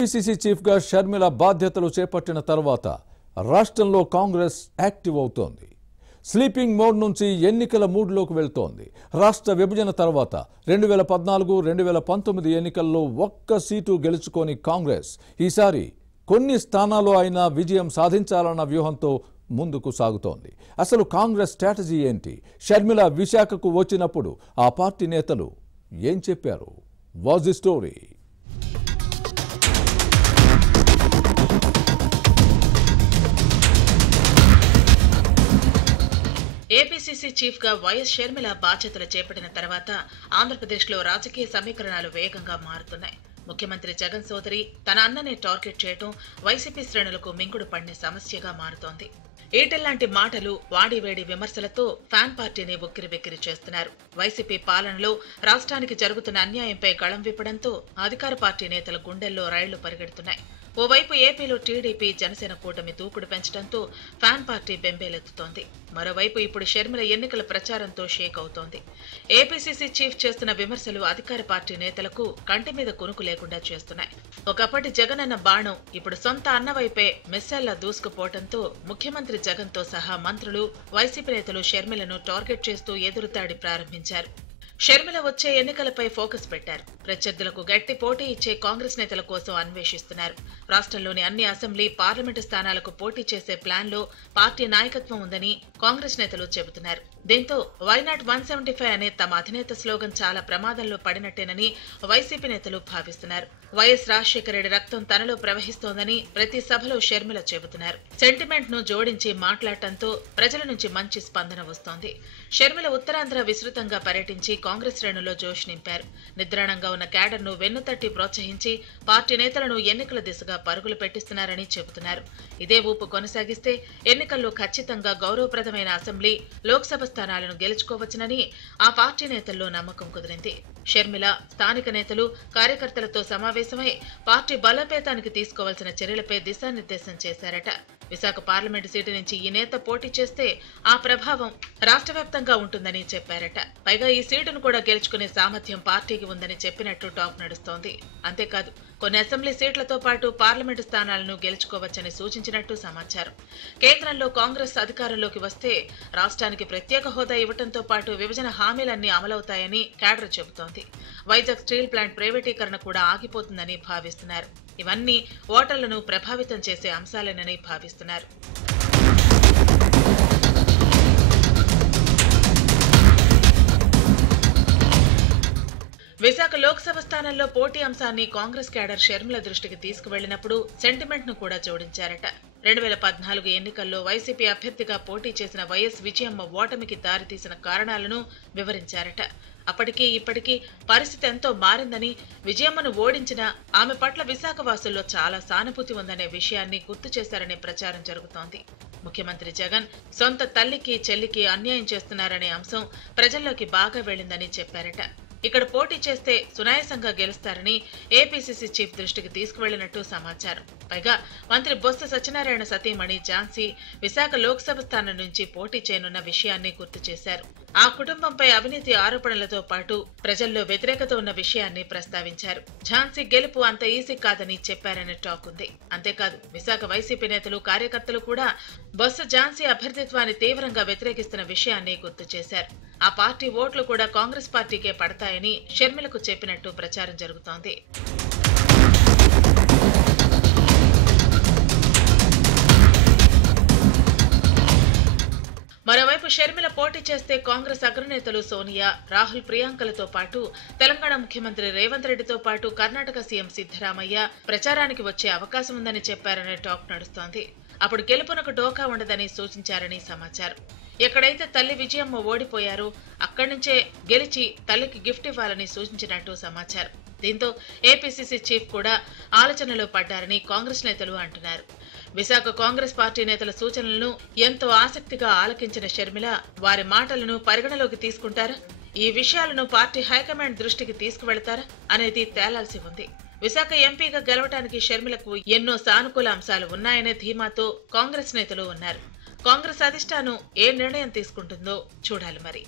PCC chief గా షర్మిల బాధ్యతలు చేపట్టిన తర్వాత రాష్ట్రంలో కాంగ్రెస్ యాక్టివ్ అవుతోంది. స్లీపింగ్ మోడ్ నుంచి ఎన్నికల మూడ్లోకి వెళ్తోంది. రాష్ట్ర విభజన తర్వాత 2014-2019 ఎన్నికల్లో ఒక్క సీటు గెలుచుకొని కాంగ్రెస్ ఈసారి కొన్ని స్థానాల్లో అయినా విజయం సాధించాలన్న వ్యూహంతో ముందుకు సాగుతోంది. అసలు కాంగ్రెస్ స్ట్రాటజీ ఏంటి? షర్మిల విశాఖకు వచ్చినప్పుడు ఆ పార్టీ నేతలు ఏం చెప్పారు? Was the story? APCC chief గా వైఎస్ షర్మిల బాధ్యతలు చేపట్టిన తర్వాత ఆంధ్రప్రదేశ్లో రాజకీయ సమీకరణాలు వేగంగా మారుతున్నాయి. ముఖ్యమంత్రి జగన్ సోదరి తన అన్ననే టార్గెట్ చేయడం వైసీపీ శ్రేణులకు మింగుడు పడిన సమస్యగా మారుతోంది. ఈటెల్లాంటి మాటలు, వాడివేడి విమర్శలతో ఫ్యాన్ పార్టీని ఉక్కిరిబిక్కిరి చేస్తున్నారు. వైసీపీ పాలనలో రాష్ట్రానికి జరుగుతున్న అన్యాయంపై గళం విప్పడంతో అధికార పార్టీ నేతల గుండెల్లో రైళ్లు పరిగెడుతున్నాయి. ఓవైపు ఏపీలో టీడీపీ జనసేన కూటమి దూకుడు పెంచడంతో ఫ్యాన్ పార్టీ బెంబేలెత్తుతోంది. మరోవైపు ఇప్పుడు షర్మిల ఎన్నికల ప్రచారంతో షేక్ అవుతోంది. ఏపీసీసీ చీఫ్ చేస్తున్న విమర్శలు అధికార పార్టీ నేతలకు కంటి మీద కునుకు లేకుండా చేస్తున్నాయి. ఒకప్పటి జగన్ అన్న బాణం ఇప్పుడు సొంత అన్నవైపే మెస్సెల్లా దూసుకుపోవడంతో ముఖ్యమంత్రి జగన్ తో సహా మంత్రులు, వైసీపీ నేతలు షర్మిలను టార్గెట్ చేస్తూ ఎదురుదాడి ప్రారంభించారు. షర్మిల వచ్చే ఎన్నికలపై ఫోకస్ పెట్టారు. ప్రత్యర్థులకు గట్టి పోటీ ఇచ్చే కాంగ్రెస్ నేతల కోసం అన్వేషిస్తున్నారు. రాష్ట్రంలోని అన్ని అసెంబ్లీ, పార్లమెంటు స్థానాలకు పోటీ చేసే ప్లాన్ లో పార్టీ నాయకత్వం ఉందని కాంగ్రెస్ నేతలు చెబుతున్నారు. దీంతో వైనాట్ 175 అనే తమ అధినేత స్లోగన్ చాలా ప్రమాదంలో పడినట్టేనని వైసీపీ నేతలు భావిస్తున్నారు. వైఎస్ రాజశేఖర రెడ్డి రక్తం తనలో ప్రవహిస్తోందని ప్రతి సభలో షర్మిల చెబుతున్నారు. సెంటిమెంట్ ను జోడించి మాట్లాడటంతో ప్రజల నుంచి మంచి స్పందన వస్తోంది. షర్మిల ఉత్తరాంధ్ర విస్తృతంగా పర్యటించి కాంగ్రెస్ శ్రేణుల్లో జోష్ నింపారు. నిద్రాణంగా ఉన్న క్యాడర్ ను వెన్నుతట్టి ప్రోత్సహించి పార్టీ నేతలను ఎన్నికల దిశగా పరుగులు పెట్టిస్తున్నారని చెబుతున్నారు. ఇదే ఊపు కొనసాగిస్తే ఎన్నికల్లో ఖచ్చితంగా గౌరవప్రదమైన అసెంబ్లీ, లోక్సభ స్థానాలను గెలుచుకోవచ్చునని ఆ పార్టీ నేతల్లో నమ్మకం కుదిరింది. షర్మిల స్థానిక నేతలు, కార్యకర్తలతో సమావేశమై పార్టీ బలోపేతానికి తీసుకోవాల్సిన చర్యలపై దిశానిర్దేశం చేశారట. విశాఖ పార్లమెంటు సీటు నుంచి ఈ నేత పోటీ చేస్తే ఆ ప్రభావం రాష్ట్ర వ్యాప్తంగా ఉంటుందని చెప్పారట. పైగా ఈ సీటును కూడా గెలుచుకునే సామర్థ్యం పార్టీకి ఉందని చెప్పినట్టు టాక్ నడుస్తోంది. అంతేకాదు కొన్ని అసెంబ్లీ సీట్లతో పాటు పార్లమెంటు స్థానాలను గెలుచుకోవచ్చని సూచించినట్టు సమాచారం. కేంద్రంలో కాంగ్రెస్ అధికారంలోకి వస్తే రాష్ట్రానికి ప్రత్యేక హోదా ఇవ్వడంతో పాటు విభజన హామీలన్నీ అమలవుతాయని క్యాడర్ చెబుతోంది. వైజాగ్ స్టీల్ ప్లాంట్ ప్రైవేటీకరణ కూడా ఆగిపోతుందని భావిస్తున్నారు. ఇవన్నీ ఓటర్లను ప్రభావితం చేసే అంశాలేనని భావిస్తున్నారు. విశాఖ లోక్సభ స్థానంలో పోటీ అంశాన్ని కాంగ్రెస్ క్యాడర్ షర్మిల దృష్టికి తీసుకువెళ్లినప్పుడు సెంటిమెంట్ ను కూడా జోడించారట. 2014 ఎన్నికల్లో వైసీపీ అభ్యర్థిగా పోటీ చేసిన వైఎస్ విజయమ్మ ఓటమికి దారితీసిన కారణాలను వివరించారట. అప్పటికీ ఇప్పటికీ పరిస్థితి ఎంతో మారిందని, విజయమ్మను ఓడించినా ఆమె పట్ల విశాఖ వాసుల్లో చాలా సానుభూతి ఉందనే విషయాన్ని గుర్తు చేశారనే ప్రచారం జరుగుతోంది. ముఖ్యమంత్రి జగన్ సొంత తల్లికి, చెల్లికి అన్యాయం చేస్తున్నారనే అంశం ప్రజల్లోకి బాగా వెళ్లిందని చెప్పారట. ఇక్కడ పోటీ చేస్తే సునాయాసంగా గెలుస్తారని ఏపీసీసీ చీఫ్ దృష్టికి తీసుకువెళ్లినట్టు సమాచారం. పైగా మంత్రి బొత్స సత్యనారాయణ సతీమణి ఝాన్సీ విశాఖ లోక్సభ స్థానం నుంచి పోటీ చేయనున్న విషయాన్ని గుర్తు చేశారు. ఆ కుటుంబంపై అవినీతి ఆరోపణలతో పాటు ప్రజల్లో వ్యతిరేకత ఉన్న విషయాన్ని ప్రస్తావించారు. ఝాన్సీ గెలుపు అంత ఈజీ కాదని చెప్పారనే టాక్ ఉంది. అంతేకాదు విశాఖ వైసీపీ నేతలు, కార్యకర్తలు కూడా బొత్స ఝాన్సీ అభ్యర్థిత్వాన్ని తీవ్రంగా వ్యతిరేకిస్తున్న విషయాన్ని గుర్తు చేశారు. ఆ పార్టీ ఓట్లు కూడా కాంగ్రెస్ పార్టీకే పడతాయని షర్మిలకు చెప్పినట్టు ప్రచారం జరుగుతోంది. మరోవైపు షర్మిల పోటీ చేస్తే కాంగ్రెస్ అగ్రనేతలు సోనియా, రాహుల్, ప్రియాంకలతో పాటు తెలంగాణ ముఖ్యమంత్రి రేవంత్ రెడ్డితో పాటు కర్ణాటక సీఎం సిద్ధరామయ్య ప్రచారానికి వచ్చే అవకాశం ఉందని చెప్పారనే టాక్ నడుస్తోంది. అప్పుడు గెలుపునకు డోకా ఉండదని సూచించారని సమాచారం. ఎక్కడైతే తల్లి విజయమ్మ ఓడిపోయారో అక్కడి నుంచే గెలిచి తల్లికి గిఫ్ట్ ఇవ్వాలని సూచించినట్టు సమాచారం. దీంతో ఏపీసీసీ చీఫ్ కూడా ఆలోచనలో పడ్డారని కాంగ్రెస్ నేతలు అంటున్నారు. విశాఖ కాంగ్రెస్ పార్టీ నేతల సూచనలను ఎంతో ఆసక్తిగా ఆలకించిన షర్మిల వారి మాటలను పరిగణలోకి తీసుకుంటారా? ఈ విషయాలను పార్టీ హైకమాండ్ దృష్టికి తీసుకువెళతారా అనేది తేలాల్సి ఉంది. విశాఖ ఎంపీగా గెలవడానికి షర్మిలకు ఎన్నో సానుకూల అంశాలు ఉన్నాయనే ధీమాతో కాంగ్రెస్ నేతలు ఉన్నారు. కాంగ్రెస్ అధిష్టానం ఏ నిర్ణయం తీసుకుంటుందో చూడాలి మరి.